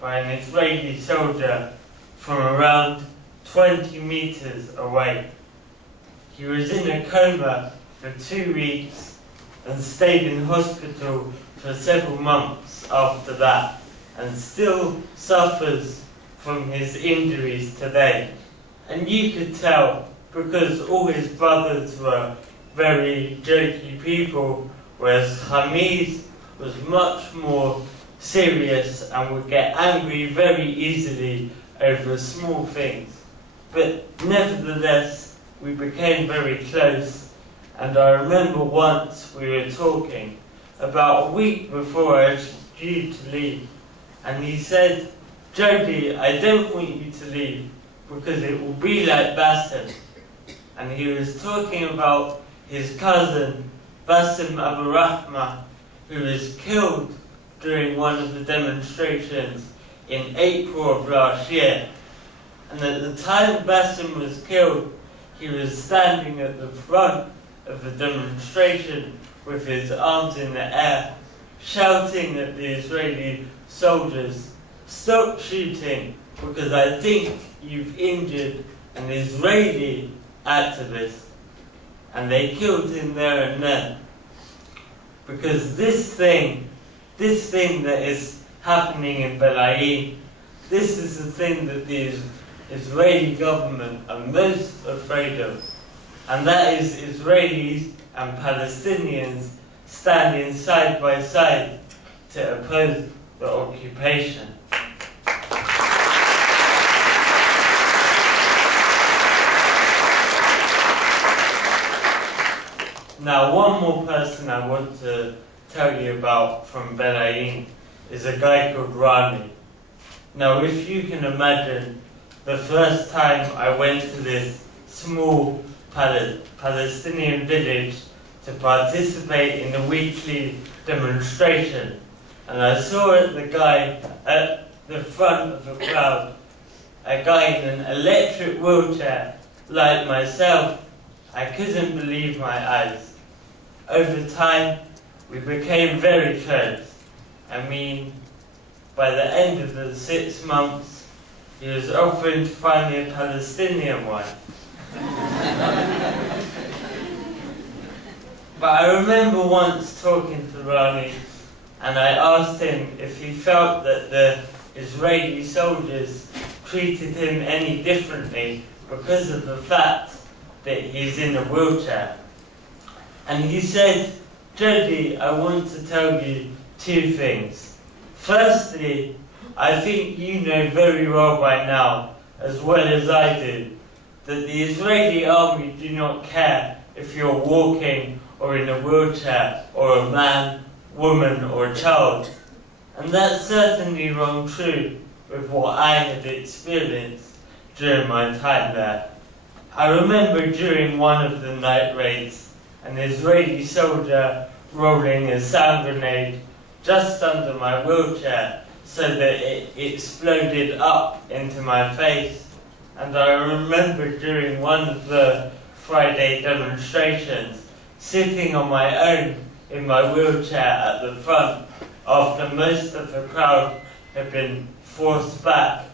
by an Israeli soldier from around 20 meters away. He was in a coma for 2 weeks and stayed in hospital for several months after that, and still suffers from his injuries today. And you could tell, because all his brothers were very jokey people, whereas Hamid was much more serious and would get angry very easily over small things. But nevertheless, we became very close, and I remember once we were talking about a week before I was due to leave, and he said, "Jodey, I don't want you to leave because it will be like Bassem." And he was talking about his cousin, Bassem Abu Rahma, who was killed during one of the demonstrations in April of last year. And at the time Bassem was killed, he was standing at the front of the demonstration with his arms in the air, shouting at the Israeli soldiers, "Stop shooting, because I think you've injured an Israeli activist." And they killed him there and then. Because this thing that is happening in Betleim, this is the thing that the Israeli government are most afraid of. And that is Israelis and Palestinians standing side by side to oppose the occupation. Now, one more person I want to tell you about from Betleim is a guy called Rani. Now, if you can imagine, the first time I went to this small Palestinian village to participate in the weekly demonstration, and I saw the guy at the front of the crowd, a guy in an electric wheelchair like myself, I couldn't believe my eyes. Over time, we became very close. I mean, by the end of the 6 months, he was offering to find me a Palestinian wife. But I remember once talking to Rani, and I asked him if he felt that the Israeli soldiers treated him any differently because of the fact that he's in a wheelchair. And he said, "Jodey, I want to tell you 2 things. Firstly, I think you know very well by now, as well as I do, that the Israeli army do not care if you're walking or in a wheelchair, or a man, woman, or a child." And that's certainly wrong true with what I had experienced during my time there. I remember during one of the night raids, an Israeli soldier rolling a sound grenade just under my wheelchair so that it exploded up into my face. And I remember during one of the Friday demonstrations, sitting on my own in my wheelchair at the front after most of the crowd had been forced back,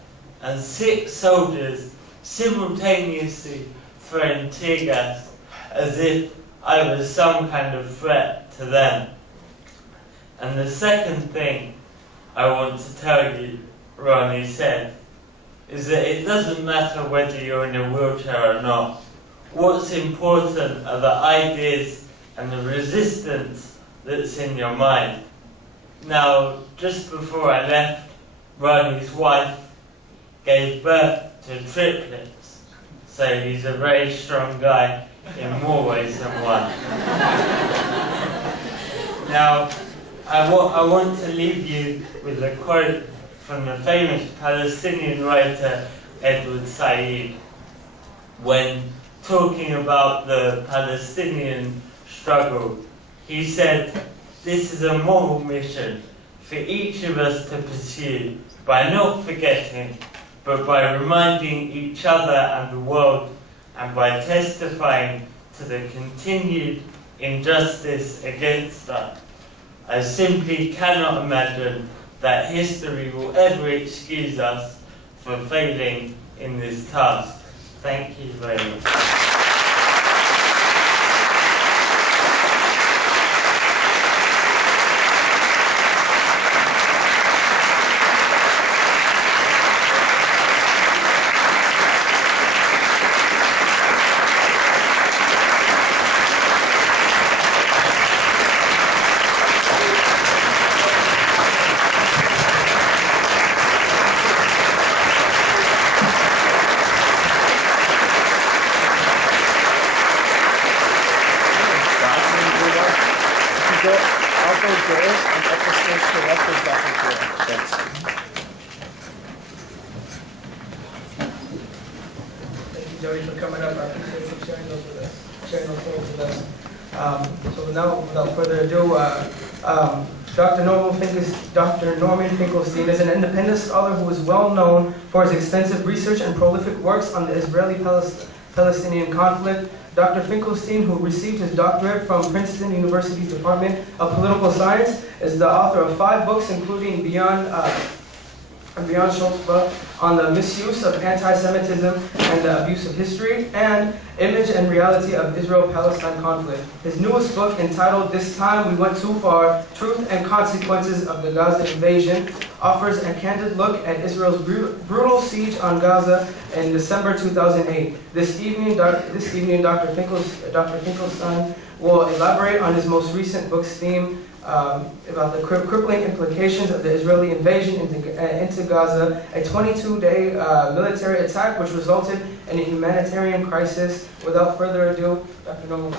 and 6 soldiers simultaneously throwing tear gas as if I was some kind of threat to them. And the second thing I want to tell you, Rani said, is that it doesn't matter whether you're in a wheelchair or not. What's important are the ideas and the resistance that's in your mind. Now, just before I left, Rani's wife gave birth to triplets, so he's a very strong guy in more ways than one. Now, I want to leave you with a quote from the famous Palestinian writer Edward Said, when talking about the Palestinian struggle. He said, "This is a moral mission for each of us to pursue by not forgetting, but by reminding each other and the world, and by testifying to the continued injustice against us. I simply cannot imagine that history will ever excuse us for failing in this task. Thank you very much. Jodey, for coming up. I appreciate you sharing those things with us. So now, without further ado, Dr. Norman Finkelstein is an independent scholar who is well known for his extensive research and prolific works on the Israeli-Palestinian conflict. Dr. Finkelstein, who received his doctorate from Princeton University's Department of Political Science, is the author of 5 books, including Beyond Schultz's book on the misuse of anti-Semitism and the abuse of history, and Image and Reality of Israel-Palestine Conflict. His newest book, entitled This Time We Went Too Far, Truth and Consequences of the Gaza Invasion, offers a candid look at Israel's brutal siege on Gaza in December 2008. This evening, Dr. Finkelstein will elaborate on his most recent book's theme, about the crippling implications of the Israeli invasion into Gaza, a 22-day military attack which resulted in a humanitarian crisis. Without further ado, Dr. Norman.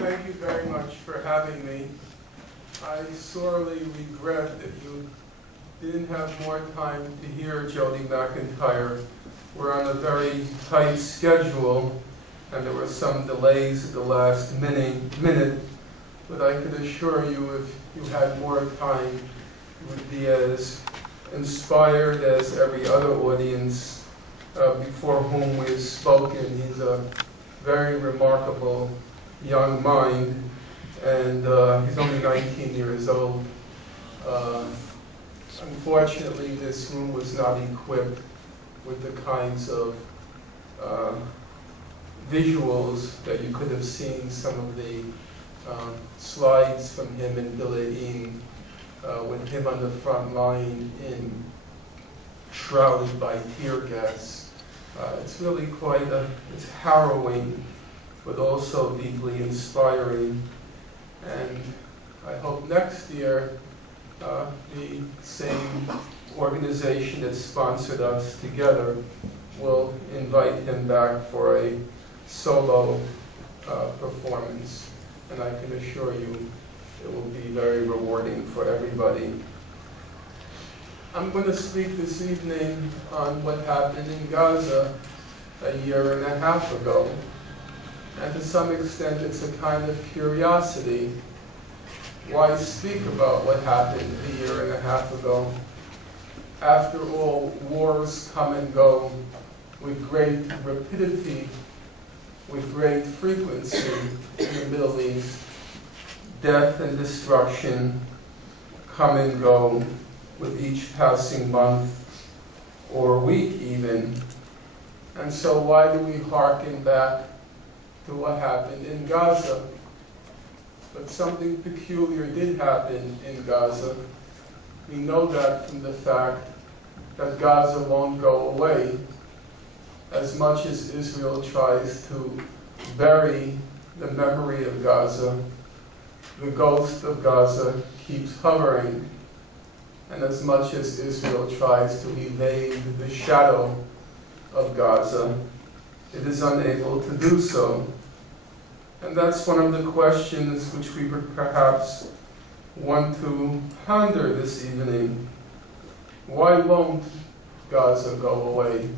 Thank you very much for having me. I sorely regret that you didn't have more time to hear Jodey McIntyre. We're on a very tight schedule, and there were some delays at the last minute, but I can assure you if you had more time, you would be as inspired as every other audience before whom we've spoken. He's a very remarkable young mind, and he's only 19 years old. Unfortunately, this room was not equipped with the kinds of visuals that you could have seen some of the slides from him in Betleim, with him on the front line shrouded by tear gas. It's really it's harrowing, but also deeply inspiring. And I hope next year the same organization that sponsored us together will invite him back for a solo performance, and I can assure you it will be very rewarding for everybody. I'm going to speak this evening on what happened in Gaza a year and a half ago, and to some extent it's a kind of curiosity. Why speak about what happened a year and a half ago? After all, wars come and go with great rapidity, with great frequency in the Middle East. Death and destruction come and go with each passing month or week even. And so why do we hearken back to what happened in Gaza? But something peculiar did happen in Gaza. We know that from the fact that Gaza won't go away. As much as Israel tries to bury the memory of Gaza, the ghost of Gaza keeps hovering. And as much as Israel tries to evade the shadow of Gaza, it is unable to do so. And that's one of the questions which we would perhaps want to ponder this evening. Why won't Gaza go away?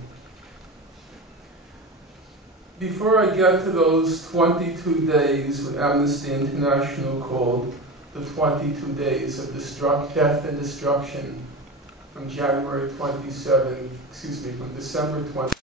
Before I get to those 22 days what Amnesty International called the 22 days of death and destruction, from January 27, excuse me, from December 20.